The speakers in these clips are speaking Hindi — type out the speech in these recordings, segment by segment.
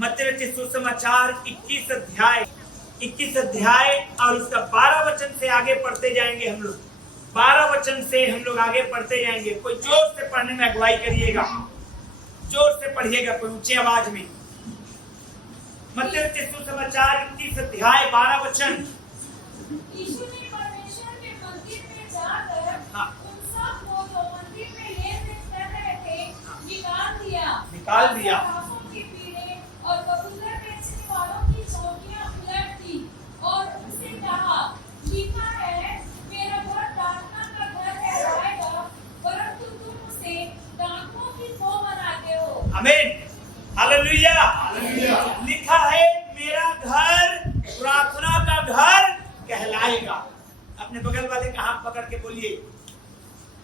मत्ती रचित सुसमाचार 21 अध्याय और उसका 12 वचन से आगे पढ़ते जाएंगे हम लोग। 12 वचन से हम लोग आगे पढ़ते जाएंगे। कोई जोर से पढ़ने में अगुवाई करिएगा, जोर से पढ़िएगा, कोई ऊंची आवाज में। मत्ती रचित सुसमाचार 21 अध्याय 12 वचन। यीशु ने परमेश्वर के मंदिर में जाकर उन सब को जो मंदिर में लेन-देन कर रहे थे निकाल दिया। की पीढ़े और कबूतर बेचने वालों की चौकियां उलट दी और उनसे कहा, लिखा है, मेरा घर प्रार्थना का घर कहलाएगा, परंतु तुम उसे डाकुओं की खो बनाते हो। आमीन, हालेलुया। लिखा है मेरा घर प्रार्थना का घर कहलाएगा। अपने बगल वाले का हाथ पकड़ के बोलिए,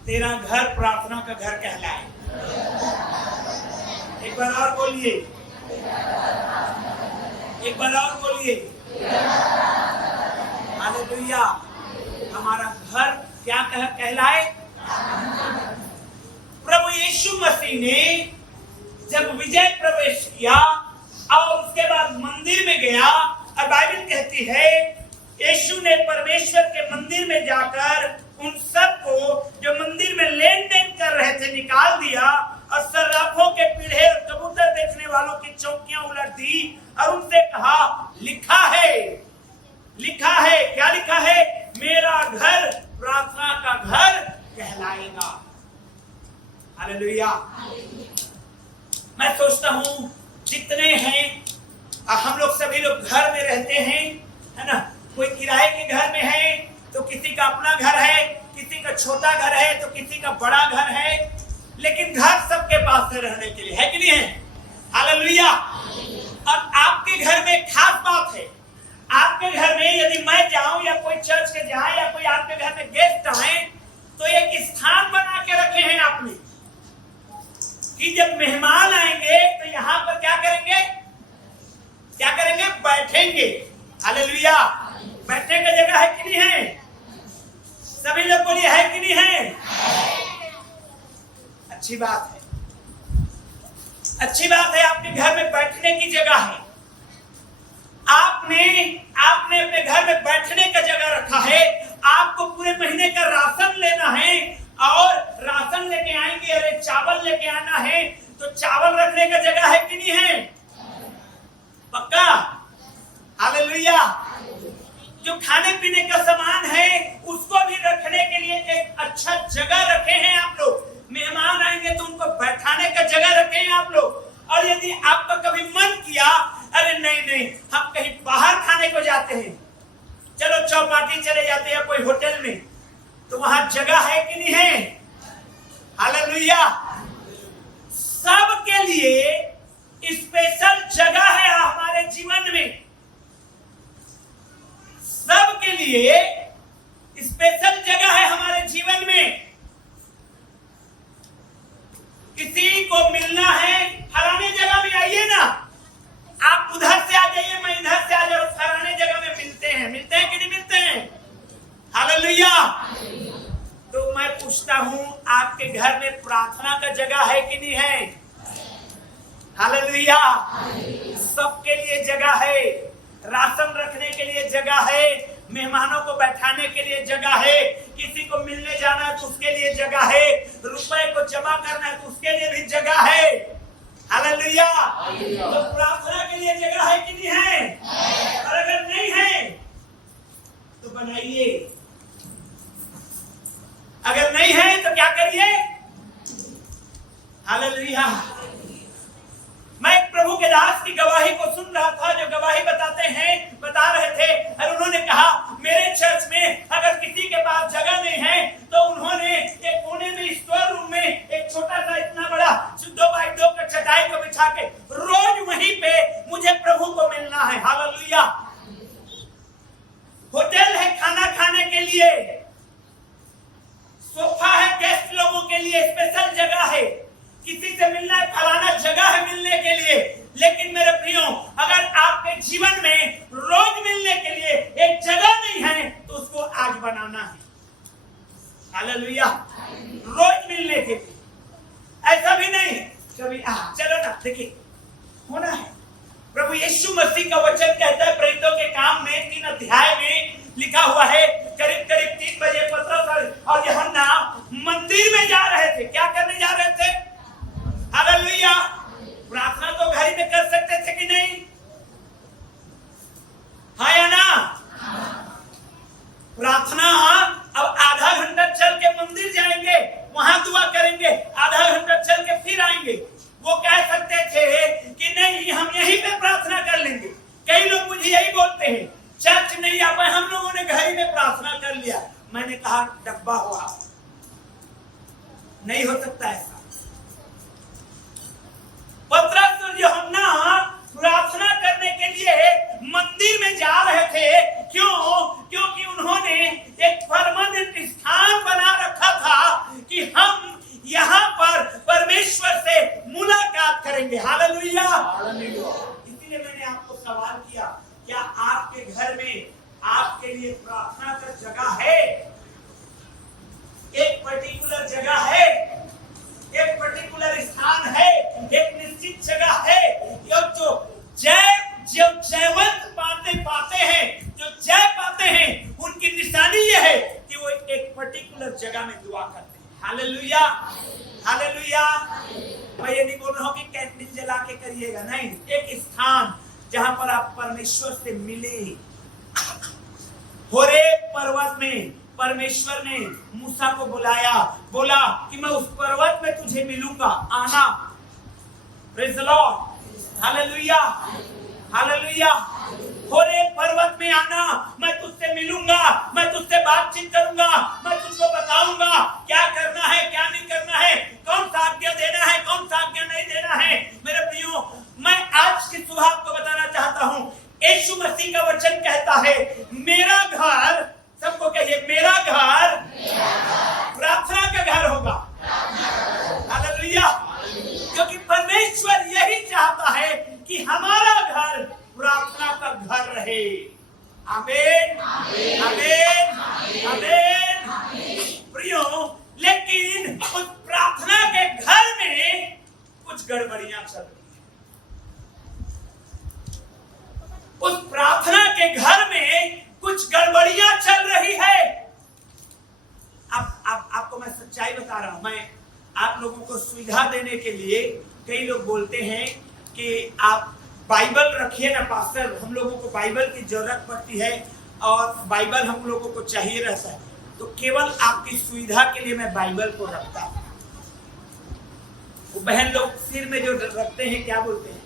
तेरा घर प्रार्थना का घर कहलाए। एक बार और बोलिए, एक बार और बोलिए, हालेलुया। हमारा घर क्या कहलाए? प्रभु यीशु मसीह ने जब विजय प्रवेश किया और उसके बाद मंदिर में गया, और बाइबल कहती है यीशु ने परमेश्वर के मंदिर में जाकर उन सबको जो मंदिर में लेन देन कर रहे थे निकाल दिया और सर्राफों के पीढ़े और कबूतर बेचने वालों की चौकियां उलट दी और उनसे कहा, लिखा है, लिखा है, क्या लिखा है? मेरा घर प्रार्थना का घर कहलाएगा। हालेलुया। मैं सोचता हूं जितने हैं हम लोग, सभी लोग घर में रहते हैं, है ना? कोई किराए के घर में है तो किसी का अपना घर है, किसी का छोटा घर है तो किसी का बड़ा घर है, लेकिन घर सबके पास है रहने के लिए, है कि नहीं है? हालेलुया। और आपके घर में खास बात है, आपके घर में यदि मैं जाऊं या कोई चर्च के जाए या कोई आपके घर में गेस्ट आए तो एक स्थान बना के रखे हैं आपने कि जब मेहमान आएंगे तो यहाँ पर क्या करेंगे? क्या करेंगे? बैठेंगे। हालेलुया। बैठने का जगह है कि नहीं है? सभी लोग बोलिए, है कि नहीं है? अच्छी बात है, अच्छी बात है। आपके घर में बैठने की जगह है। आपने अपने घर में बैठने का जगह रखा है। आपको पूरे महीने का राशन लेना है और राशन लेके आएंगे, अरे चावल लेके आना है तो चावल रखने का जगह है कि नहीं है? पक्का? हालेलुया। जो खाने पीने का सामान है उसको भी रखने के लिए एक अच्छा जगह रखे हैं आप लोग। मेहमान आएंगे तो उनको बैठाने का जगह रखे हैं आप लोग। और यदि आपका कभी मन किया, अरे नहीं हम कहीं बाहर खाने को जाते हैं, चलो चौपाटी चले जाते हैं कोई होटल में, तो वहां जगह है कि नहीं है? हालेलुया। सबके लिए स्पेशल जगह है हमारे जीवन में। सबके लिए स्पेशल जगह है हमारे जीवन में। किसी को मिलना है, फलाने जगह में आइए ना, आप उधर से आ जाइए, मैं इधर से आ जाऊं, फलाने जगह में मिलते हैं कि नहीं मिलते हैं? हालेलुया। तो मैं पूछता हूं, आपके घर में प्रार्थना का जगह है कि नहीं है? हालेलुया। सबके लिए जगह है, राशन रखने के लिए जगह है, मेहमानों को बैठाने के लिए जगह है, किसी को मिलने जाना है तो उसके लिए जगह है, रुपए को जमा करना है तो उसके लिए भी जगह है। हालेलुया। तो प्रार्थना के लिए जगह है कि नहीं है? और अगर नहीं है तो बनाइए। अगर नहीं है तो क्या करिए? हालेलुया। मैं एक प्रभु के दास की गवाही को सुन रहा था, जो गवाही बता रहे थे, और उन्होंने कहा मेरे चर्च में अगर किसी के पास जगह नहीं है तो उन्होंने एक कोने में स्टोर रूम में एक छोटा सा इतना बड़ा 2x2 का चटाई को बिछा के रोज वहीं पे मुझे प्रभु को मिलना है। हालेलुया। होटल है खाना खाने के लिए, सोफा है गेस्ट लोगों के लिए, स्पेशल जगह है, किसी से मिलना है, फलाना जगह है मिलने के लिए। लेकिन मेरे प्रियो, अगर आपके जीवन में रोज मिलने के लिए एक जगह नहीं है तो उसको आज बनाना है। हालेलुया। रोज मिलने के लिए ऐसा भी नहीं कभी चलो ना, देखिए होना है, मंदिर में जा रहे थे। क्या करने जा रहे थे? हालेलुया। प्रार्थना तो घर में कर सकते थे कि नहीं? हाँ या ना? प्रार्थना अब आधा घंटा चल के मंदिर जाएंगे, वहां दुआ करेंगे, आधा घंटा चल के फिर आएंगे। वो कह सकते थे कि नहीं, हम यहीं पे प्रार्थना कर लेंगे। कई लोग मुझे यही बोलते हैं, चर्च नहीं आ पाए, हम लोगों ने घर में प्रार्थना कर लिया। मैंने कहा डब्बा हुआ, नहीं हो सकता ऐसा। पतरस और यूहन्ना प्रार्थना करने के लिए मंदिर में जा रहे थे। क्यों? क्योंकि उन्होंने एक परमानेंट स्थान बना रखा था कि हम यहाँ पर परमेश्वर से मुलाकात करेंगे। हालेलुया। इसीलिए मैंने आपको सवाल किया, क्या आपके घर में आपके लिए प्रार्थना का जगह है? एक पर्टिकुलर जगह है, एक पर्टिकुलर स्थान है, एक निश्चित जगह है। जो जयवंत पाते हैं, जो जय पाते हैं, उनकी निशानी यह है कि वो एक पर्टिकुलर जगह में दुआ करते हैं। Hallelujah, hallelujah. मैं ये नहीं बोल रहा हूँ कि कैंडल जला के करिएगा, नहीं। एक स्थान जहां पर आप परमेश्वर से मिले। होरेब पर्वत में परमेश्वर ने मूसा को बुलाया, बोला कि मैं उस पर्वत में तुझे मिलूंगा, आना। Praise the Lord, hallelujah, hallelujah. Horeb पर्वत में आना, मैं तुझसे मिलूंगा, मैं तुझसे बातचीत करूंगा, मैं तुझको बताऊंगा क्या करना है, क्या नहीं करना है, कौन सा आज्ञा देना है, कौन सा आज्ञा नहीं देना है। मेरे प्रियो, मैं आज की सुबह आपको बताना चाहता हूं, यीशु मसीह का वचन कहता है, मेरा घर, सबको कहिए, मेरा घर प्रार्थना का घर होगा। हालेलुया। क्योंकि परमेश्वर यही चाहता है कि हमारा घर प्रार्थना का घर रहे। आमीन, आमीन, आमीन। प्रियो, लेकिन उस प्रार्थना के घर में कुछ गड़बड़ियां चल रही है। उस प्रार्थना के घर में कुछ गड़बड़ियां चल रही है। अब आपको मैं सच्चाई बता रहा हूं। मैं आप लोगों को सुविधा देने के लिए, कई लोग बोलते हैं कि आप बाइबल रखिए ना पास्टर, हम लोगों को बाइबल की जरूरत पड़ती है और बाइबल हम लोगों को चाहिए रहता है। तो केवल आपकी सुविधा के लिए मैं बाइबल को रखता हूं। वो बहन लोग सिर में जो रखते हैं, क्या बोलते हैं,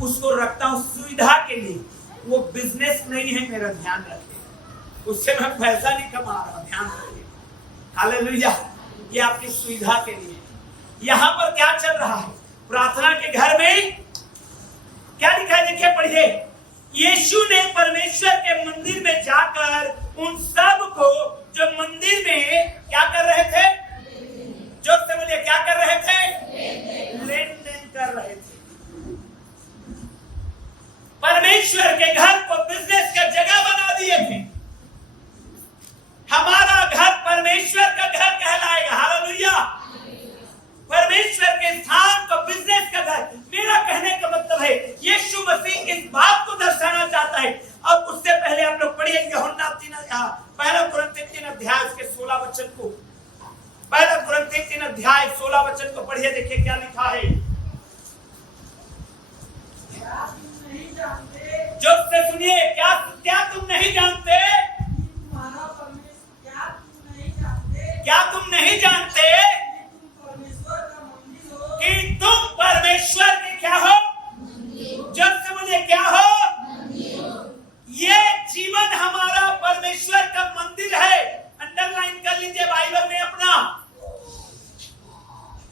उसको रखता हूं सुविधा के लिए। वो बिजनेस नहीं है मेरा, ध्यान रखिए। उससे मैं पैसा नहीं कमा रहा, ध्यान रखिए। हालेलुया। ये आपकी सुविधा के लिए। यहां पर क्या चल रहा है? प्रार्थना के घर में क्या लिखा है? देखिए, पढ़िए। यीशु ने परमेश्वर के मंदिर में जाकर उन सब को जो मंदिर में क्या कर रहे थे, जो से बोलिए, क्या कर रहे थे? लेन देन कर रहे थे। परमेश्वर के घर को बिजनेस का जगह बना दिए थे। हमारा घर परमेश्वर का घर कहलाएगा। हालेलुया। परमेश्वर के स्थान को बिजनेस का घर। मेरा कहने का मतलब है, यीशु मसीह इस बात को दर्शाना चाहता है। और उससे पहले आप लोग पढ़िए यूहन्ना 1 कुरिन्थियों 3 अध्याय के 16 वचन को। 1 कुरिन्थियों 3 अध्याय 16 वचन को पढ़िए। देखिए क्या लिखा है। जो से सुनिए, क्या तुम नहीं जानते? क्या तुम नहीं जानते कि तुम परमेश्वर के क्या हो? जब से मुझे क्या हो? ये जीवन हमारा परमेश्वर का मंदिर है। अंडरलाइन कर लीजिए बाइबल में अपना।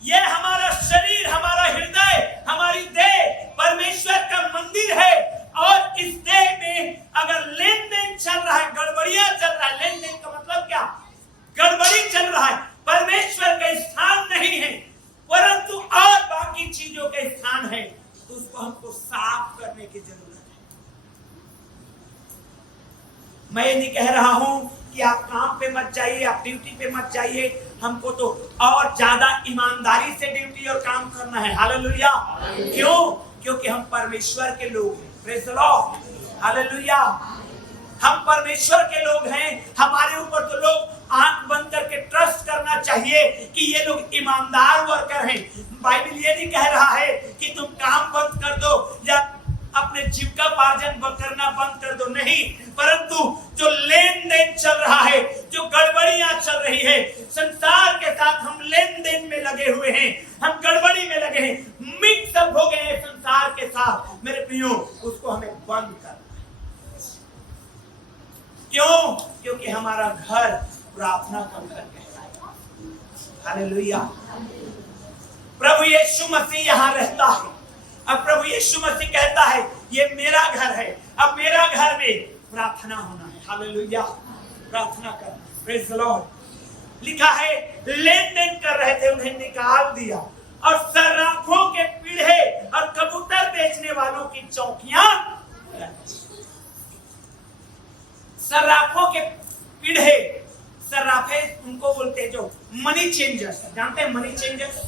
ये हमारा शरीर, हमारा हृदय, हमारी देह परमेश्वर का मंदिर है। और इस देह में अगर लेन देन चल रहा है, गड़बड़ियां चल रहा है, लेन देन का मतलब क्या? गड़बड़ी चल रहा है, परमेश्वर का स्थान नहीं है, परंतु और बाकी चीजों के स्थान है, तो उसको हमको साफ करने की जरूरत है। मैं ये नहीं कह रहा हूं कि आप काम पे मत जाइए, आप ड्यूटी पे मत जाइए। हमको तो और ज्यादा ईमानदारी से ड्यूटी और काम करना है। हालेलुया। क्यों? क्योंकि हम परमेश्वर के लोग हैं। Praise the Lord. हालेलुया। हम परमेश्वर के लोग हैं, हमारे ऊपर तो लोग आंख बंद करके ट्रस्ट करना चाहिए कि ये लोग ईमानदार वर्कर हैं। बाइबल ये नहीं कह रहा है कि तुम काम बंद कर दो या अपने जीविकोपार्जन करना बंद कर दो, नहीं, परंतु जो लेन देन चल रहा है, जो गड़बड़ियां चल रही है संसार के साथ, हम लेन देन में लगे हुए हैं, हम गड़बड़ी में लगे हैं, मिक्सअप हो गए हैं संसार के साथ, मेरे प्रियो, उसको हमें बंद करना है। क्यों? क्योंकि हमारा घर प्रार्थना का घर कहता है। हालेलुया। प्रभु यीशु मसीह यहाँ रहता है। अब प्रभु यीशु मसीह कहता है ये मेरा घर है, अब मेरा घर में प्रार्थना होना है। हालेलुया। प्रार्थना करना। Praise the Lord. लिखा है लेन देन कर रहे थे, उन्हें निकाल दिया और सर्राफों के पीढ़े और कबूतर बेचने वालों की चौकियां, सर्राफों के पीढ़े, सर्राफे उनको बोलते हैं जो मनी चेंजर्स, जानते हैं मनी चेंजर्स?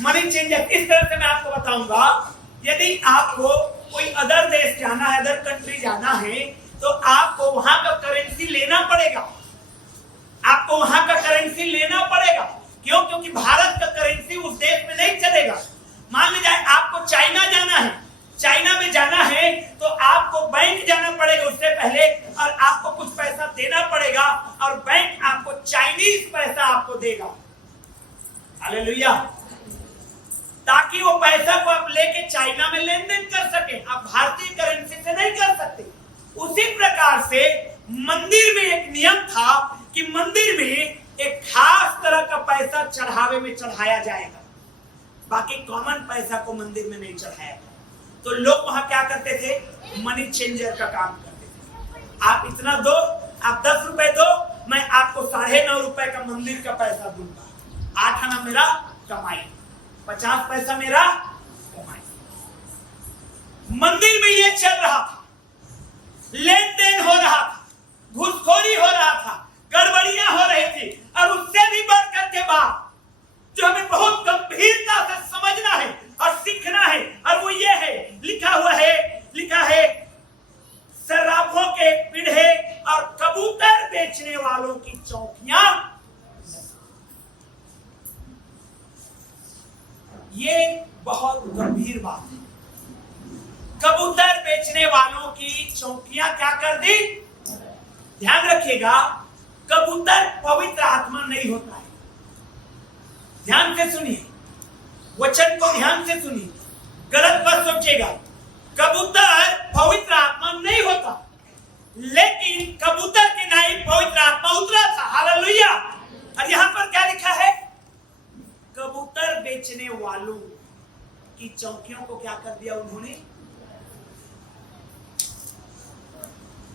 मनी चेंजर इस तरह से मैं आपको बताऊंगा, यदि आपको कोई अदर देश जाना है, अदर कंट्री जाना है, तो आपको वहां का करेंसी लेना पड़ेगा। आपको वहां का करेंसी लेना पड़ेगा। क्यों? क्योंकि भारत का करेंसी उस देश में नहीं चलेगा। मान लीजिए आपको चाइना जाना है, चाइना में जाना है तो आपको बैंक जाना पड़ेगा उससे पहले, और आपको कुछ पैसा देना पड़ेगा और बैंक आपको चाइनीज पैसा आपको देगा। हालेलुया। ताकि वो पैसा को आप लेके चाइना में लेन देन कर सके। आप भारतीय करेंसी से नहीं कर सकते। उसी प्रकार से मंदिर में एक नियम था कि मंदिर में एक खास तरह का पैसा चढ़ावे में चढ़ाया जाएगा, बाकी कॉमन पैसा को मंदिर में नहीं चढ़ाया जाएगा। तो लोग वहां क्या करते थे? मनी चेंजर का काम करते थे। आप इतना दो, आप 10 रुपए दो, मैं आपको 9.5 रुपए का मंदिर का पैसा दूंगा। 8 आना मेरा कमाई, 50 पैसा मेरा कमाई। मंदिर में ये चल रहा था, लेन देन हो रहा था, घूसखोरी हो रहा था, गड़बड़ियां हो रही थी। और उससे भी बढ़कर के बात जो हमें बहुत गंभीरता से समझना है और सीखना है, और वो ये है, लिखा है सर्राफों के पीढ़े और कबूतर बेचने वालों की चौकियां। ये बहुत गंभीर बात है। कबूतर बेचने वालों की चौकियां क्या कर दी? ध्यान रखिएगा, कबूतर पवित्र आत्मा नहीं होता है। ध्यान से सुनिए, वचन को ध्यान से सुनिए, गलत मत सोचिएगा। कबूतर पवित्र आत्मा नहीं होता, लेकिन कबूतर के नाई पवित्र आत्मा उतरा था। हालेलुया। और यहां पर क्या लिखा है? कबूतर बेचने वालों की चौकियों को क्या कर दिया उन्होंने?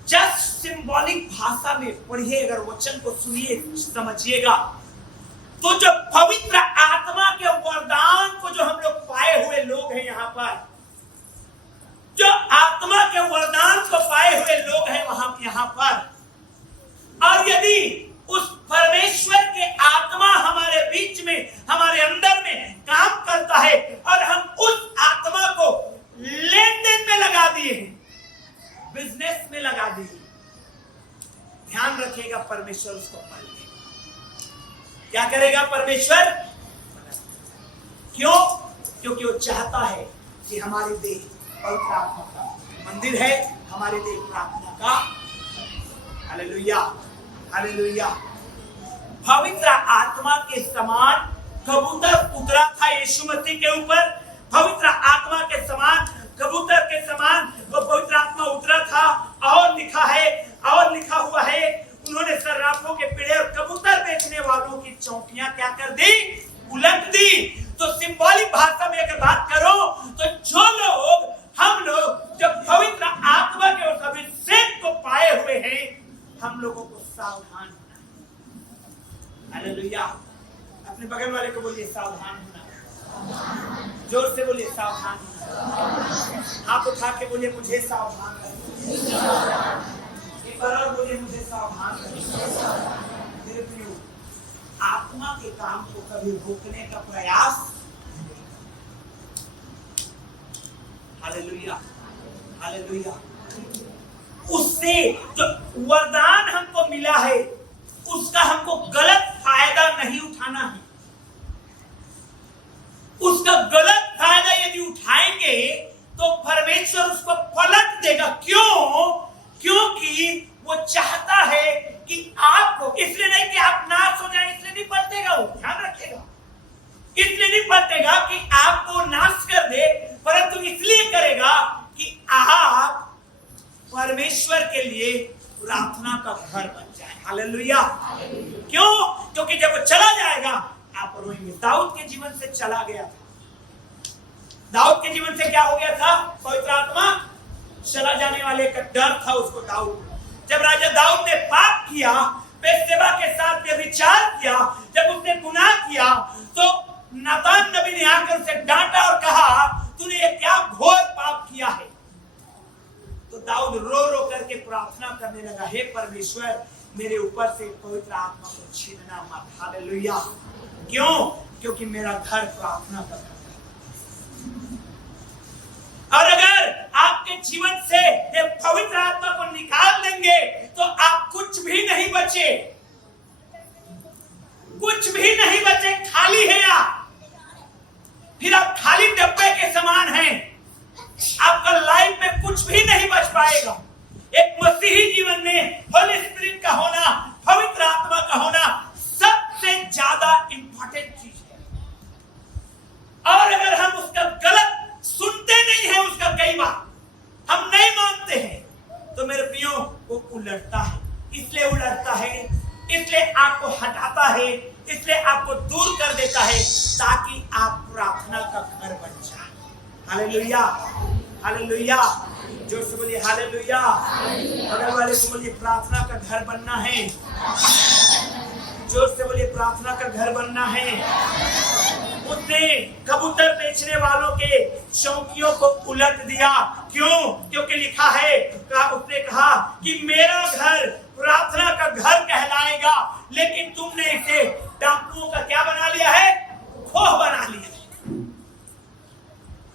जस्ट सिंबॉलिक भाषा में पढ़िए, अगर वचन को सुनिए, समझिएगा, तो जो पवित्र आत्मा के वरदान को जो हम लोग पाए हुए लोग हैं यहाँ पर, जो आत्मा के वरदान को पाए हुए लोग हैं वहां यहाँ पर, और यदि उस परमेश्वर के आत्मा हमारे बीच में, हमारे अंदर में काम करता है और हम उस आत्मा को लेन देन में लगा दिए, बिजनेस में लगा दिए, ध्यान रखिएगा, परमेश्वर उसको पाल देगा। क्या करेगा परमेश्वर? क्यों? क्योंकि वो चाहता है कि हमारी देह पवित्र आत्मा का मंदिर है, हमारी देह प्रार्थना का। Hallelujah, hallelujah. पवित्र आत्मा के समान कबूतर उतरा था यीशु मसीह के ऊपर। पवित्र आत्मा के समान, कबूतर के समान वो पवित्र आत्मा उतरा था। और लिखा है, और लिखा हुआ है, उन्होंने सर्राफों के पीढ़े और कबूतर बेचने वालों की चौकियां क्या कर दी? उलट दी। तो सिंबॉलिक भाषा में अगर बात करो तो जो लोग, हम लोग जब पवित्र आत्मा के उस अभिषेक को पाए हुए हैं, हम लोगों को सावधान होना है। हालेलुया। अपने बगल वाले को बोलिए सावधान होना। जोर से बोलिए सावधान होना। हाथ उठा के बोलिए मुझे सावधान करना। एक बार और बोलिए मुझे सावधान करना। मेरे प्रियो, आत्मा के काम को कभी रोकने का प्रयास। Hallelujah, hallelujah. उससे जो वरदान हमको मिला है उसका हमको गलत फायदा नहीं उठाना है। उसका गलत फायदा यदि उठाएंगे तो परमेश्वर उसको पलट देगा। क्यों? क्योंकि वो चाहता है कि आपको, इसलिए नहीं कि आप नाश हो जाए, इसलिए नहीं पलटेगा, वो ध्यान रखेगा, इसलिए नहीं पलटेगा कि आपको नाश कर दे, परंतु इसलिए करेगा कि आप परमेश्वर के लिए प्रार्थना का घर बन जाए। हालेलुया। क्यों? क्योंकि जब वो चला जाएगा आप रोएंगे। दाऊद के जीवन से चला गया था। दाऊद के जीवन से क्या हो गया था? पवित्र आत्मा चला जाने वाले का डर था उसको। दाऊद, जब राजा दाऊद ने पाप किया, बेतशेबा के साथ व्यभिचार किया, जब उसने गुनाह किया, तो नातान नबी ने आकर उसे डांटा और कहा तूने ये क्या घोर पाप किया है। तो दाऊद रो रो करके प्रार्थना करने लगा, हे परमेश्वर मेरे ऊपर से पवित्र आत्मा को छीनना मत। हालेलुया। क्यों? क्योंकि मेरा घर प्रार्थना का घर है। और अगर आपके जीवन से ये पवित्र आत्मा को निकाल देंगे तो आप कुछ भी नहीं बचे, कुछ भी नहीं बचे, खाली है आप। फिर आप खाली डब्बे के समान हैं। आपका लाइफ में कुछ भी नहीं बच पाएगा। एक मसीही जीवन में होली स्पिरिट का होना, पवित्र आत्मा का होना सबसे ज्यादा इंपॉर्टेंट चीज है। और अगर हम उसका गलत सुनते नहीं हैं, उसका कई बार हम नहीं मानते हैं, तो मेरे प्रियो वो उलटता है। इसलिए उलटता है, इसलिए आपको हटाता है, इसलिए आपको दूर कर देता है ताकि आप प्रार्थना का घर बन जाए। Hallelujah, hallelujah. जोर से बोलिए हालेलुया। बगल वाले को बोलिए प्रार्थना का घर बनना है। जोर से बोलिए प्रार्थना का घर बनना है। उसने कबूतर बेचने वालों के चौकियों को उलट दिया। क्यों? क्योंकि लिखा है, उसने कहा कि मेरा घर प्रार्थना का घर कहलाएगा, लेकिन तुमने इसे डाकुओं का क्या बना लिया है? खोह बना लिया है।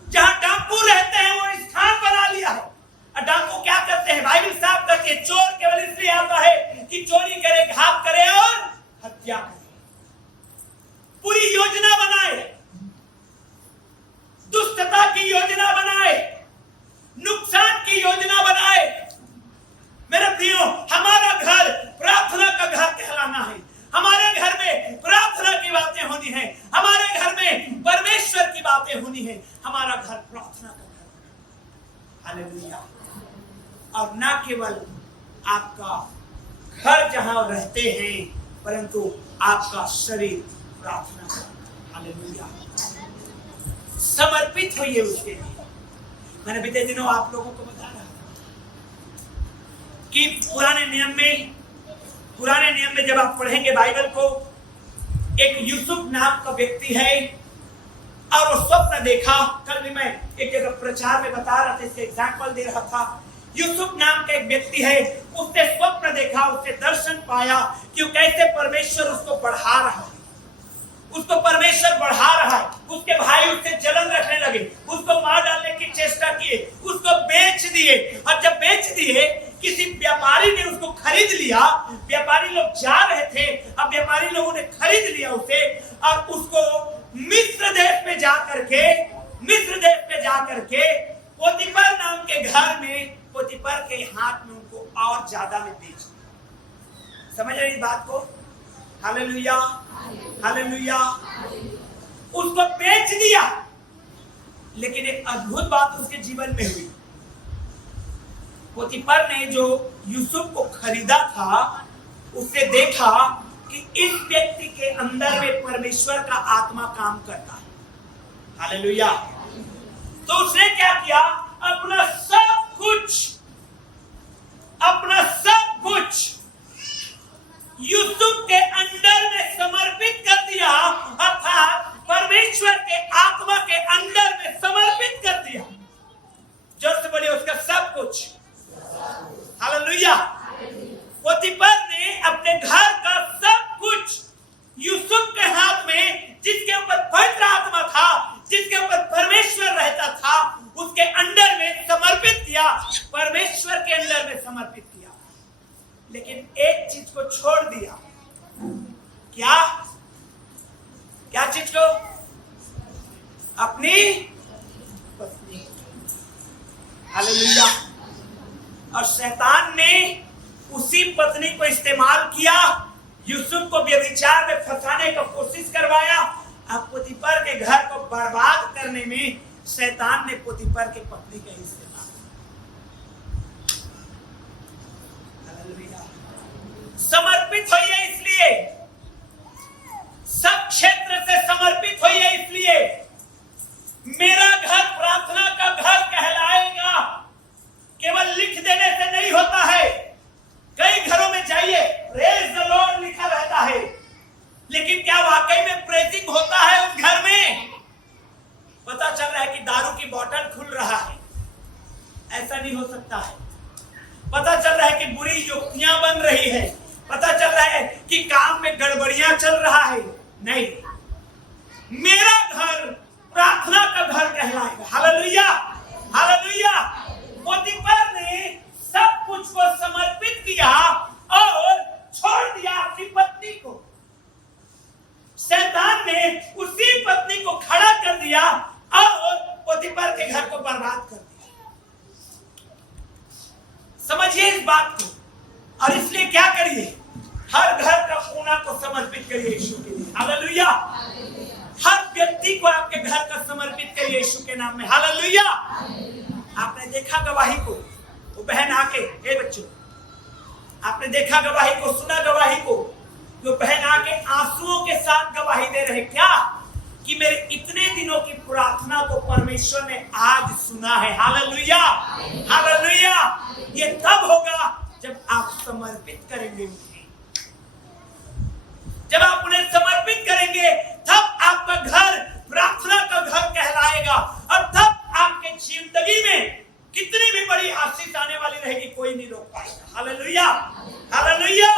जहां डाकू रहते हैं वो स्थान बना लिया है। और डाकू क्या करते हैं? बाइबल साफ करके चोर केवल इसलिए आता है कि चोरी करे, घात करे और हत्या करे, पूरी योजना बनाए, दुष्टता की योजना बनाए, नुकसान की योजना बनाए। मेरे प्रियो, हमारा घर प्रार्थना का घर कहलाना है। हमारे घर में प्रार्थना की बातें होनी है, हमारे घर में परमेश्वर की बातें होनी है। हमारा घर प्रार्थना का घर। हालेलुया। और ना केवल आपका घर जहां रहते हैं, परंतु आपका शरीर प्रार्थना का। हालेलुया। समर्पित होइए उसके लिए। मैंने बीते दिनों आप लोगों को बता रहा था कि पुराने नियम में जब आप पढ़ेंगे बाइबल को, एक यूसुफ नाम का व्यक्ति है और वो स्वप्न देखा। कल भी मैं एक जगह प्रचार में बता रहा था, इसके एग्जाम्पल दे रहा था। यूसुफ नाम का एक व्यक्ति है, उसने स्वप्न देखा, उसने दर्शन पाया कि कैसे परमेश्वर उसको बढ़ा रहा है, उसको परमेश्वर बढ़ा रहा है। उसके भाई उससे जलन रखने लगे, उसको मार डालने की चेष्टा किए, उसको बेच दिए। और जब बेच दिए, किसी व्यापारी ने उसको खरीद लिया। व्यापारी लोग जा रहे थे, अब व्यापारी लोगों ने खरीद लिया उसे और उसको मिस्र देश पे जा करके पोतीफर नाम के घर में, पोतीफर के हाथ में उनको और ज्यादा में बेच दिया। समझ रहे इस बात को? Hallelujah, hallelujah. उसको बेच दिया, लेकिन एक अद्भुत बात उसके जीवन में हुई। पोतीफर ने जो यूसुफ को खरीदा था, उसने देखा कि इस व्यक्ति के अंदर में परमेश्वर का आत्मा काम करता है। हालेलुया। तो उसने क्या किया? अपना सब कुछ यूसुफ के अंदर में समर्पित कर दिया, अर्थात परमेश्वर के आत्मा के अंदर में समर्पित कर दिया। जोर से बोलिए उसका सब कुछ। हालेलुया। पोतीफर ने अपने घर का सब कुछ यूसुफ के हाथ में, जिसके ऊपर पवित्र आत्मा था, जिसके ऊपर परमेश्वर रहता था, उसके अंदर में समर्पित किया। परमेश्वर के अंदर में समर्पित क्या चीज को? अपनी पत्नी। हालेलुया। और शैतान ने उसी पत्नी को इस्तेमाल किया, यूसुफ को व्यभिचार में फंसाने की कोशिश करवाया। अब पोतीफर के घर को बर्बाद करने में शैतान ने पोतीफर के पत्नी का इस्तेमाल। समर्पित होइए, इसलिए सब क्षेत्र से समर्पित होइए। इसलिए मेरा घर प्रार्थना का घर कहलाएगा। केवल लिख देने से नहीं होता है। कई घरों में जाइए, प्रेज द लॉर्ड लिखा रहता है, लेकिन क्या वाकई में प्रेजिंग होता है उस घर में? पता चल रहा है कि दारू की बोतल खुल रहा है, ऐसा नहीं हो सकता है। पता चल रहा है कि बुरी युक्तियां बन रही है, पता चल रहा है कि काम में गड़बड़ियां चल रहा है। नहीं, मेरा घर प्रार्थना का घर कहलाएगा। Hallelujah, hallelujah. पोतीफर ने सब कुछ को समर्पित किया और छोड़ दिया अपनी पत्नी को। शैतान ने उसी पत्नी को खड़ा कर दिया और पोतीफर के घर को बर्बाद कर दिया। समझिए इस बात को। और इसलिए क्या करिए, हर घर का कोना को समर्पित करिए यीशु के लिए। हालेलुया। हर व्यक्ति को आपके घर का समर्पित करिए यीशु के नाम में। हालेलुया। आपने देखा गवाही को, वो बहन आके, हे बच्चों, आपने देखा गवाही को, सुना गवाही को, वो बहन आके आंसुओं के साथ गवाही दे रहे क्या कि मेरे इतने दिनों की प्रार्थना को परमेश्वर ने आज सुना है। Hallelujah, hallelujah. ये तब होगा जब आप समर्पित करेंगे उन्हें। जब आप उन्हें समर्पित करेंगे तब आपका घर प्रार्थना का घर कहलाएगा। और तब आपके जिंदगी में कितनी भी बड़ी आशीष आने वाली रहेगी, कोई नहीं रोक पाएगा। Hallelujah, hallelujah.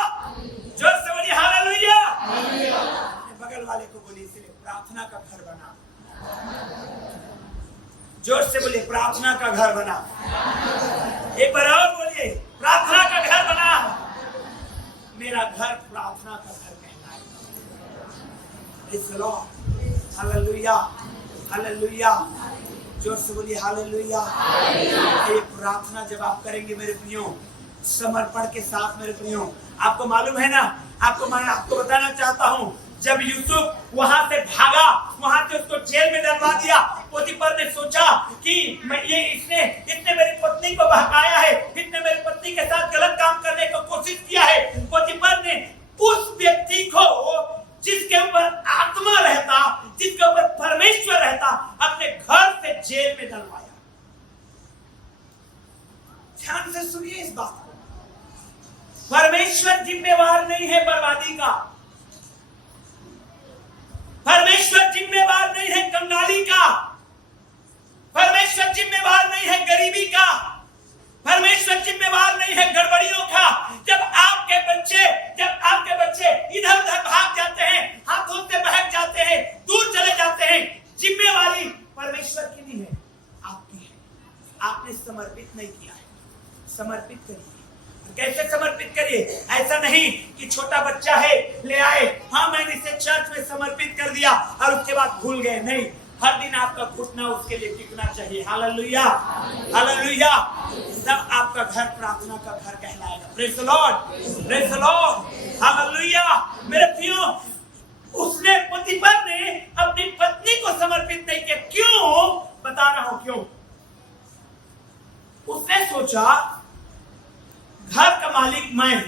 जोर से बोलिए हालेलुया। बगल वाले को बोलिए, इसलिए प्रार्थना का घर बना। जोर से बोलिए, प्रार्थना का घर बना। एक बार और बोलिए, प्रार्थना का घर बना। मेरा घर प्रार्थना का घर कहलाएगा। Praise the Lord. Hallelujah, hallelujah. जोर से बोलिए हालेलुया। ये प्रार्थना जब आप करेंगे मेरे प्रियो, समर्पण के साथ मेरे प्रियो, आपको मालूम है ना, आपको बताना चाहता हूं, जब यूसुफ वहां से भागा, वहां से उसको जेल में डलवा दिया। पोतीफर ने सोचा कि इसने मेरी पत्नी को बहकाया है, इसने मेरी पत्नी के साथ गलत काम करने की कोशिश किया है। पोतीफर ने उस व्यक्ति को जिसके ऊपर आत्मा रहता, जिसके ऊपर परमेश्वर रहता, अपने घर से जेल में डलवाया। ध्यान से सुनिए इस बात को। परमेश्वर जिम्मेवार नहीं है बर्बादी का, परमेश्वर जिम्मेवार नहीं है कंगाली का, परमेश्वर जिम्मेवार नहीं है गरीबी का, परमेश्वर जिम्मेवार नहीं है गड़बड़ियों का। जब आपके बच्चे इधर उधर भाग जाते हैं, हाथों से बहक जाते हैं, दूर चले जाते हैं, जिम्मेवारी परमेश्वर की नहीं है, आपकी है। आपने समर्पित नहीं किया है, समर्पित करिए। कैसे समर्पित करिए? ऐसा नहीं कि छोटा बच्चा है ले आए, हाँ मैंने इसे चर्च में समर्पित कर दिया और उसके बाद भूल गए। नहीं, हर दिन आपका घुटना उसके लिए टिकना चाहिए। Hallelujah, hallelujah. तब आपका घर प्रार्थना का घर कहलाएगा। Praise the Lord, praise the Lord, hallelujah. मेरे प्रियो, उसने पोतीफर ने अपनी पत्नी को समर्पित नहीं किया। क्यों? बता रहा हूं क्यों। उसने सोचा घर का मालिक मैं,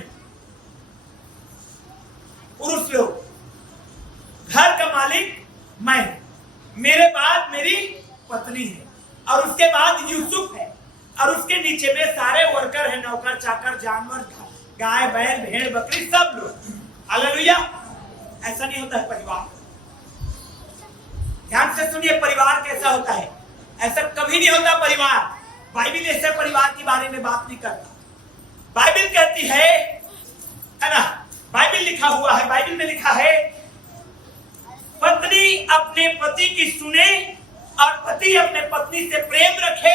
पुरुष लोग, घर का मालिक मैं, मेरे बाद मेरी पत्नी है, और उसके बाद यूसुफ है, और उसके नीचे में सारे वर्कर हैं, नौकर चाकर, जानवर, गाय बैल भेड़ बकरी, सब लोग। हालेलुया। ऐसा नहीं होता है परिवार। ध्यान से सुनिए, परिवार कैसा होता है। ऐसा कभी नहीं होता परिवार। बाइबिल ऐसे परिवार के बारे में बात नहीं करता। बाइबिल कहती है ना, बाइबिल लिखा हुआ है, बाइबिल में लिखा है, पत्नी अपने पति की सुने और पति अपने पत्नी से प्रेम रखे,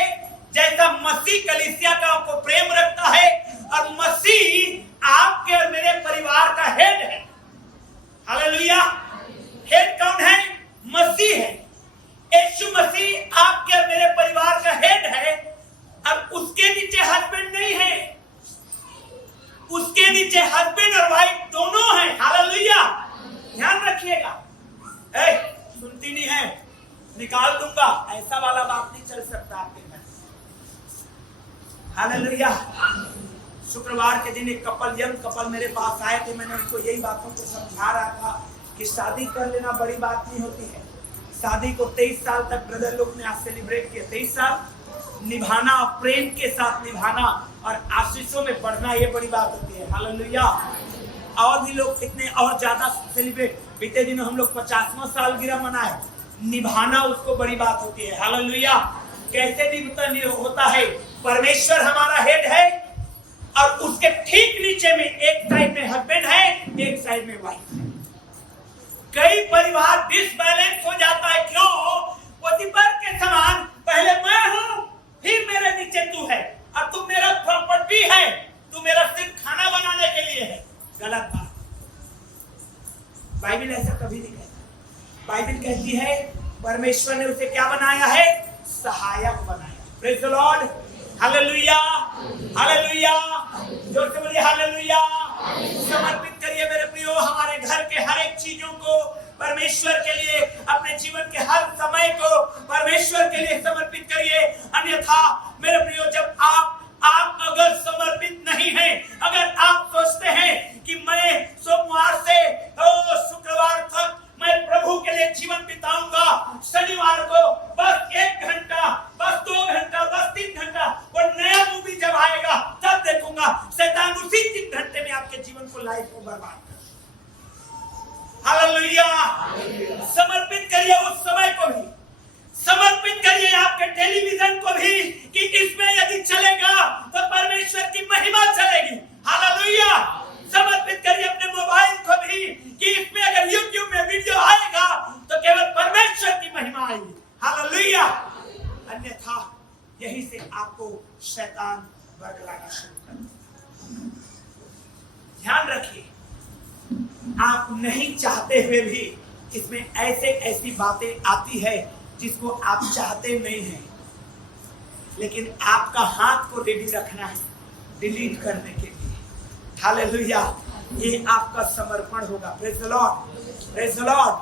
जैसा मसीह कलीसिया का आपको प्रेम रखता है, और मसीह आपके और मेरे परिवार का हेड है। हालेलुया। हेड कौन है? सुनती नहीं है, निकाल दूंगा, ऐसा वाला बात नहीं चल सकता आपके घर। हालेलुया। शुक्रवार के दिन एक यंग कपल मेरे पास आए थे। मैंने उनको यही बातों को समझा रहा था कि शादी कर लेना बड़ी बात नहीं होती है। शादी को 23 साल तक ब्रदर लोग ने आज सेलिब्रेट किया। 23 साल निभाना, प्रेम के साथ निभाना और आशीषों में बढ़ना, ये बड़ी बात होती है। हालेलुया। और भी लोग कितने और ज्यादा सेलिब्रेट, बीते दिनों हम लोग 50वां सालगिरह मनाए। निभाना उसको बड़ी बात होती है। हालेलुया। कैसे निभाना होता है? परमेश्वर हमारा हेड है और उसके ठीक नीचे में एक साइड में हस्बैंड है, एक साइड में वाइफ है। कई परिवार डिसबैलेंस हो जाता है। क्यों? पोतीफर के समान पहले मैं हूं, फिर मेरे नीचे तू है, अब तू मेरा प्रॉपर्टी है, तू मेरा सिर्फ खाना बनाने के लिए है। गलत बात। बाइबल ऐसा कभी नहीं कहता। बाइबल कहती है परमेश्वर ने उसे क्या बनाया है? सहायक बनाया। Praise the Lord. Hallelujah, hallelujah. जोर से बोलिए हालेलुया। समर्पित करिए मेरे प्रियो हमारे घर के हर एक चीजों को परमेश्वर के लिए, अपने जीवन के हर समय को परमेश्वर के लिए समर्पित करिए। अन्यथा मेरे प्रियो, जब आप अगर समर्पित नहीं हैं, अगर आप सोचते हैं कि मैं सोमवार से शुक्रवार तक मैं प्रभु के लिए जीवन बिताऊंगा, शनिवार को बस 1 घंटा, बस 2 घंटा, बस 3 घंटा, और नया मूवी जब आएगा तब देखूंगा, शैतान उसी 3 घंटे में आपके जीवन को, लाइफ को बर्बाद कर। हालेलुया। समर्पित करिए उस समय को भी, समर्पित करिए आपके टेलीविजन को भी कि इसमें यदि चलेगा तो परमेश्वर की महिमा चलेगी। हालेलुया। समर्पित करिए अपने मोबाइल को भी कि इसमें अगर YouTube में वीडियो आएगा तो केवल परमेश्वर की महिमा आएगी। हालेलुया। अन्यथा यहीं से आपको शैतान बरगलाना शुरू कर देगा। ध्यान रखिए, आप नहीं चाहते हुए भी इसमें ऐसी बातें आती है जिसको आप चाहते नहीं हैं, लेकिन आपका हाथ को रेडी रखना है डिलीट करने के लिए। हालेलुया। ये आपका समर्पण होगा। Praise the Lord, praise the Lord.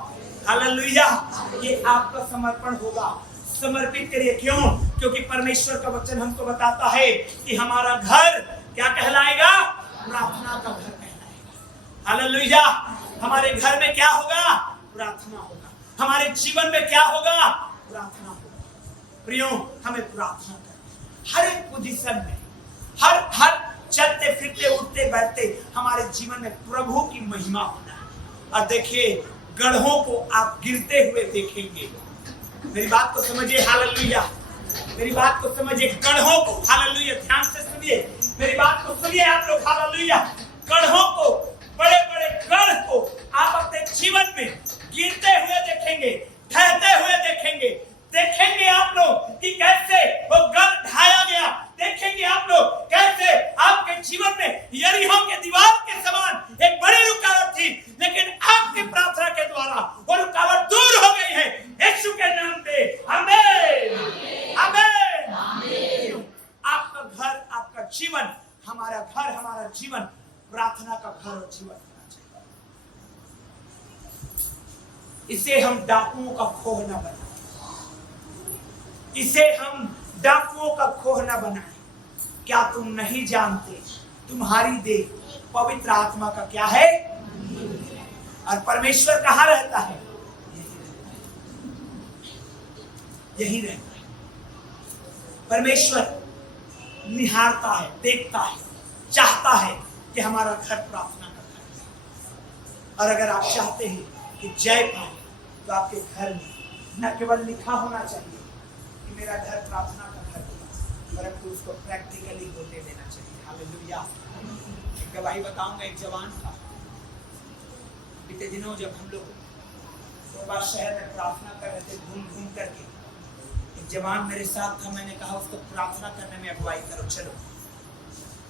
Hallelujah. ये आपका समर्पण होगा। समर्पित करिए। क्यों? क्योंकि परमेश्वर का वचन हमको बताता है कि हमारा घर क्या कहलाएगा? प्रार्थना का घर कहलाएगा। हालेलुया। हमारे घर में क्या होगा? प्रार्थना होगा। हमारे जीवन में क्या होगा? प्रार्थना होगा। प्रियो, हमें प्रार्थना करनी हर एक पोजीशन में, हर चलते फिरते उठते बैठते हमारे जीवन में प्रभु की महिमा होना है। और देखिए, गढ़ों को आप गिरते हुए देखेंगे। मेरी बात को समझिए। हालेलुया। मेरी बात को समझिए। गढ़ों को, हालेलुया, ध्यान से सुनिए मेरी बात को, सुनिए आप लोग। हालेलुया। गढ़ों को, बड़े बड़े गढ़ को आप अपने जीवन में गिरते हुए देखेंगे, ढहते हुए देखेंगे। देखेंगे आप लोग कि कैसे वो गढ़ ढाया गया। देखेंगे आप लोग कैसे आपके जीवन में यरीहो के दीवार के समान एक बड़ी रुकावट थी, लेकिन आपकी प्रार्थना के द्वारा वो रुकावट दूर हो गई है। यीशु के नाम पे आमीन, आमीन। आपका घर, आपका जीवन, हमारा घर, हमारा जीवन प्रार्थना का घर और जीवन होना चाहिए। इसे हम डाकुओं का खोह न बनाएं, इसे हम डाकुओं का खोह न बनाएं। क्या तुम नहीं जानते तुम्हारी देह पवित्र आत्मा का क्या है? और परमेश्वर कहाँ रहता है? यही रहता है। परमेश्वर निहारता है, देखता है, चाहता है कि हमारा घर प्रार्थना का घर है। और अगर आप चाहते हैं कि जय पाए तो आपके घर में न केवल लिखा होना चाहिए कि मेरा घर प्रार्थना का घर होगा, परंतु उसको प्रैक्टिकली होने देना चाहिए। हालेलुया। एक गवाही बताऊंगा। एक जवान था, बीते दिनों जब हम लोग तो शहर में प्रार्थना कर रहे थे घूम घूम करके, एक जवान मेरे साथ था। मैंने कहा उसको प्रार्थना करने में अगुवाई करो, चलो।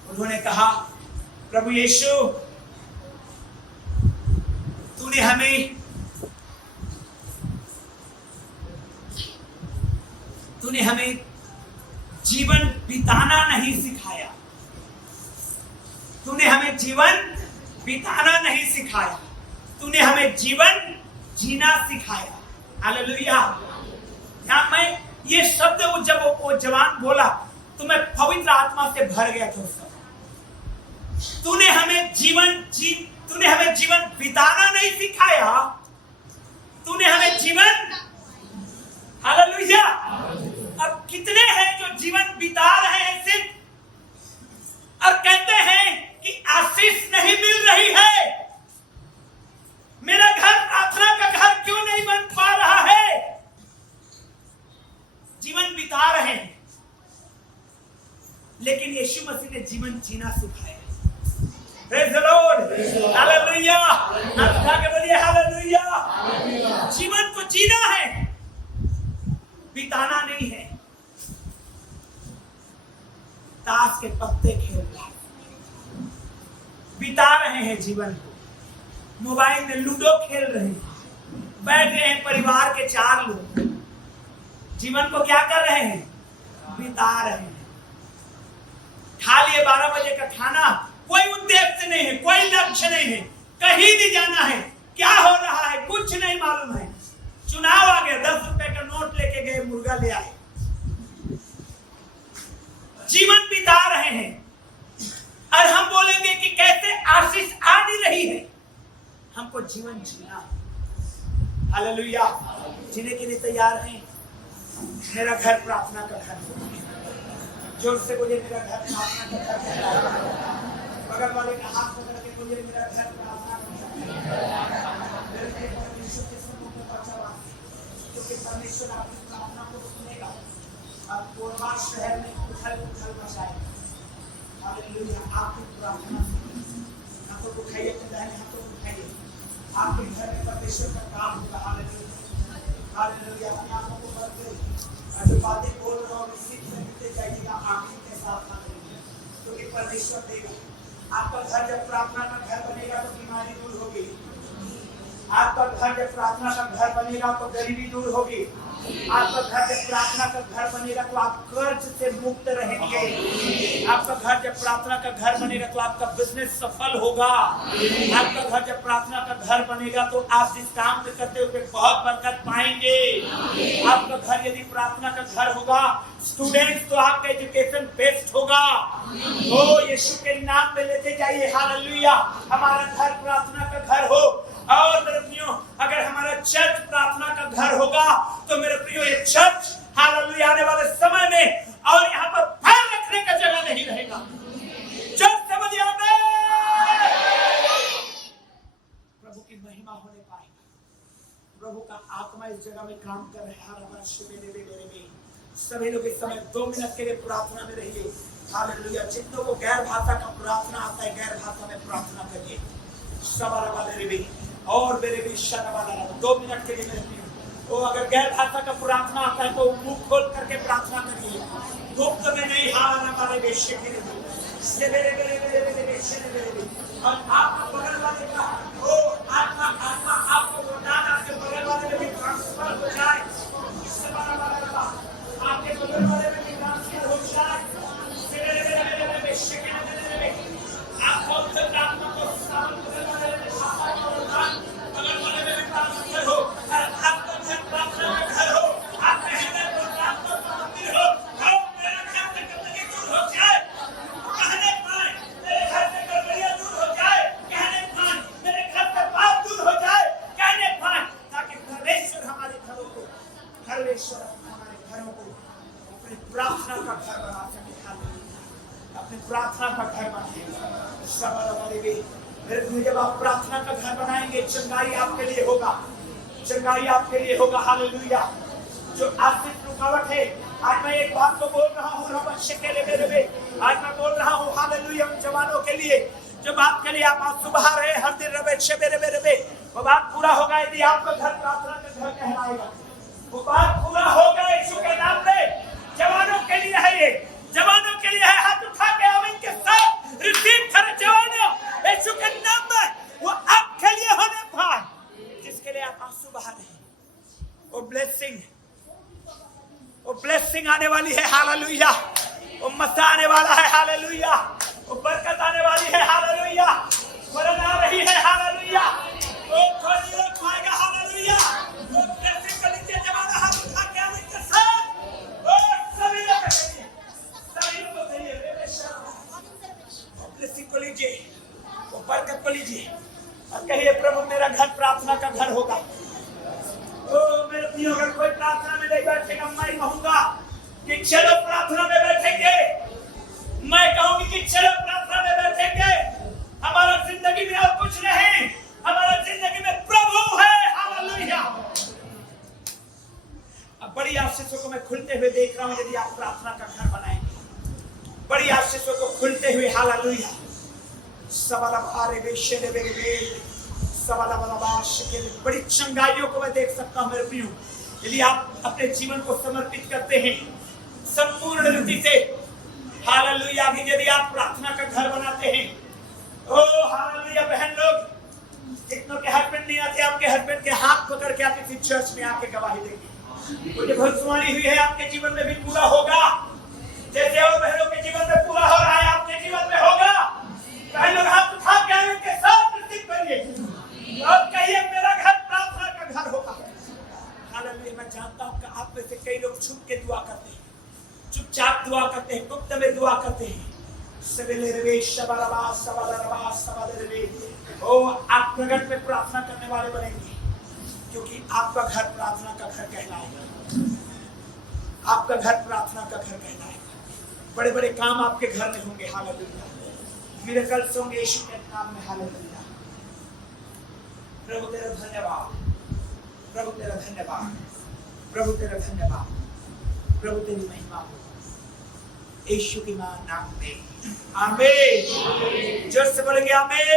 उन्होंने कहा, प्रभु यीशु, तूने हमें जीवन बिताना नहीं सिखाया, तूने हमें जीवन बिताना नहीं सिखाया, तूने हमें जीवन जीना सिखाया। हालेलुया। यहाँ मैं ये शब्द जब वो जवान बोला तो मैं पवित्र आत्मा से भर गया था। तूने हमें जीवन बिताना नहीं सिखाया, तूने हमें जीवन, हालेलुया। अब कितने हैं जो जीवन बिता रहे हैं सिर्फ और कहते हैं कि आशीष नहीं मिल रही है, मेरा घर प्रार्थना का घर क्यों नहीं बन पा रहा है। जीवन बिता रहे हैं, लेकिन यीशु मसीह ने जीवन जीना सिखाया। Praise the Lord, hallelujah. हाथ के बोलिए हालेलुया। जीवन को जीना है, बिताना नहीं है। ताश के पत्ते खेल रहे हैं, बिता रहे हैं जीवन को। मोबाइल में लूडो खेल रहे हैं, बैठ रहे हैं परिवार के 4 लोग, जीवन को क्या कर रहे हैं, बिता रहे हैं। खा लिए 12 बजे का खाना, कोई उद्देश्य नहीं है, कोई लक्ष्य नहीं है, कहीं भी जाना है, क्या हो रहा है कुछ नहीं मालूम है। चुनाव आ गया, 10 रुपए का नोट लेके गए, मुर्गा ले आए। जीवन बिता रहे हैं और हम बोलेंगे कि कैसे आशीष आ नहीं रही है। हमको जीवन जीना, हालेलुया। जीने के लिए तैयार हैं। मेरा घर प्रार्थना का घर, जोर से बोलिए मेरा घर प्रार्थना का घर। बगल वाले का हाथ पकड़ के बोलिए मेरा घर प्रार्थना का घर। क्योंकि परमेश्वर आपकी प्रार्थना को सुनेगा और कोरबा शहर में उथल मचाएगा। हालेलुया। आपकी प्रार्थना हाथों को उठाइए, दाहिने हाथों को उठाइए। आपके घर में परमेश्वर का काम होगा। Hallelujah, hallelujah. अपने आंखों को बंद करिए, जो बातें बोल रहा हूँ इसी तरह जाइएगा, आंखों के साथ ना करिए, क्योंकि परमेश्वर देगा। आपका घर जब प्रार्थना का घर बनेगा तो बीमारी दूर होगी। आपका घर जब प्रार्थना का घर बनेगा तो गरीबी दूर होगी। आपका घर जब प्रार्थना का घर बनेगा तो आप कर्ज से मुक्त रहेंगे। आपका घर जब प्रार्थना का घर बनेगा तो आपका बिजनेस सफल होगा। आपका घर जब प्रार्थना का घर बनेगा तो आप जिस काम में करते हुए बहुत बरकत पाएंगे। आपका घर यदि प्रार्थना का घर होगा, स्टूडेंट्स तो आपका एजुकेशन बेस्ट होगा। ओ यीशु के नाम पे लेते जाइए, हालेलुया। हमारा घर प्रार्थना का घर हो। और मेरे प्रियो, अगर हमारा चर्च प्रार्थना का घर होगा तो मेरे प्रियो ये चर्च, हालेलुया, आने वाले समय में और यहाँ पर पैर रखने का जगह नहीं रहेगा। चर्च समझ आए, प्रभु की महिमा होने पाएगा। प्रभु का आत्मा इस जगह में काम कर रहा है। सभी लोग इस समय 2 मिनट के लिए प्रार्थना में रहिए। हालेलुया। जितनों को गैर भाषा का प्रार्थना आता है, गैर भाषा में प्रार्थना करिए। सवारा वाले भी और मेरे भी शरण वाला 2 मिनट के लिए मेरे वो अगर गैर भाषा का प्रार्थना आता है तो मुंह खोल करके प्रार्थना करिए, गुप्त में नहीं। हमारे बेशे के लिए और आपका बगल वाले का वो आत्मा आपको वरदान आपके बगल वाले में भी ट्रांसफर हो जाए। आपके बगल वाले में भी ट्रांसफर हो जाए। आप बहुत से आत्मा को बगल वाले में भी ट्रांसफर हो। आपका घर प्रार्थना का घर हो, आपके हृदय में प्रार्थना का मंदिर हो। मेरा घर से गंदगी दूर हो जाए, कहने पाए मेरे घर से गड़बड़ियां दूर हो जाए, कहने पाए मेरे घर से पाप दूर हो जाए, कहने पाए, ताकि परमेश्वर हमारे घरों को, परमेश्वर हमारे घरों को अपनी प्रार्थना का घर बना सके। अपनी प्रार्थना का घर बनाएंगे। सबर हमारे भी जब आप प्रार्थना का घर बनाएंगे, चंगाई आपके लिए होगा, चंगाई आपके लिए होगा। हालेलुया। जो आर्थिक रुकावट है, आज मैं एक बात तो बोल रहा हूँ, आज मैं बोल रहा हूँ हालेलुया उन जवानों के लिए जो बात के लिए आप सुबह रहे हर दिन रबे वो बात पूरा होगा। यदि आपका घर प्रार्थना का घर कहलाएगा, वो बात पूरा होगा यीशु के नाम पे। जवानों के लिए है, ये जवानों के लिए है। हाथ उठा के आमीन के साथ रिसीव करें जवानों, यीशु के नाम में वो आपके लिए होने पाए, जिसके लिए आप आंसू बहा रहे हैं। वो ब्लेसिंग आने वाली है। हालेलुया। वो मज़ा आने वाला है। हालेलुया। वो बरकत आने वाली है। हालेलुया। वरन आ रही है। हालेलुया। वो कोई नहीं रोक पाएगा। हालेलुया। वो ब्लेसिंग कितने लोग प्रार्थना में बैठेंगे? मैं कहूंगी कितने लोग प्रार्थना में बैठेंगे? हमारा जिंदगी में और कुछ नहीं, हमारा जिंदगी में प्रभु है। हालेलुया। अब बड़ी आशीषों को मैं खुलते हुए देख रहा हूं। यदि आप प्रार्थना का घर बनाएंगे, बड़ी आशीषों को खुलते हुए, हालेलुया। बड़ी चंगाइयों को मैं देख सकता हूं मेरे प्रियो। यदि आप अपने जीवन को समर्पित करते हैं संपूर्ण रीति से, हालेलुया, यदि आप प्रार्थना का घर बनाते हैं, ओ हालेलुया। बहन लोग, कितनों के हस्बैंड नहीं आते, आपके हस्बैंड के हाथ पकड़ के आप किसी चर्च में आके गवाही देंगे। मुझे भविष्यवाणी हुई है आपके जीवन में भी पूरा होगा, जैसे और बहनों के जीवन में पूरा हो रहा है, आपके जीवन में होगा। बहन लोग हाथ उठा के उनके साथ नृत्य करिए और कहिए मेरा घर प्रार्थना का घर होगा। हालेलुया। मैं जानता हूं कि आप में से कई लोग छुप के दुआ करते हैं, चुपचाप दुआ करते हैं, गुप्त में दुआ करते हैं। ओ आप प्रगट में प्रार्थना करने वाले बनेंगे, क्योंकि आपका घर प्रार्थना का घर कहलाएगा। आपका घर प्रार्थना का घर कहलाएगा। बड़े बड़े काम आपके घर में होंगे। हालेलुया। मिरेकल्स होंगे यीशु के नाम में। हालेलुया। प्रभु तेरा धन्यवाद, प्रभु तेरा धन्यवाद, प्रभु तेरा धन्यवाद, प्रभु तेरी महिमा हो यीशु के नाम में। आमीन। जोर से बोलेंगे आमीन।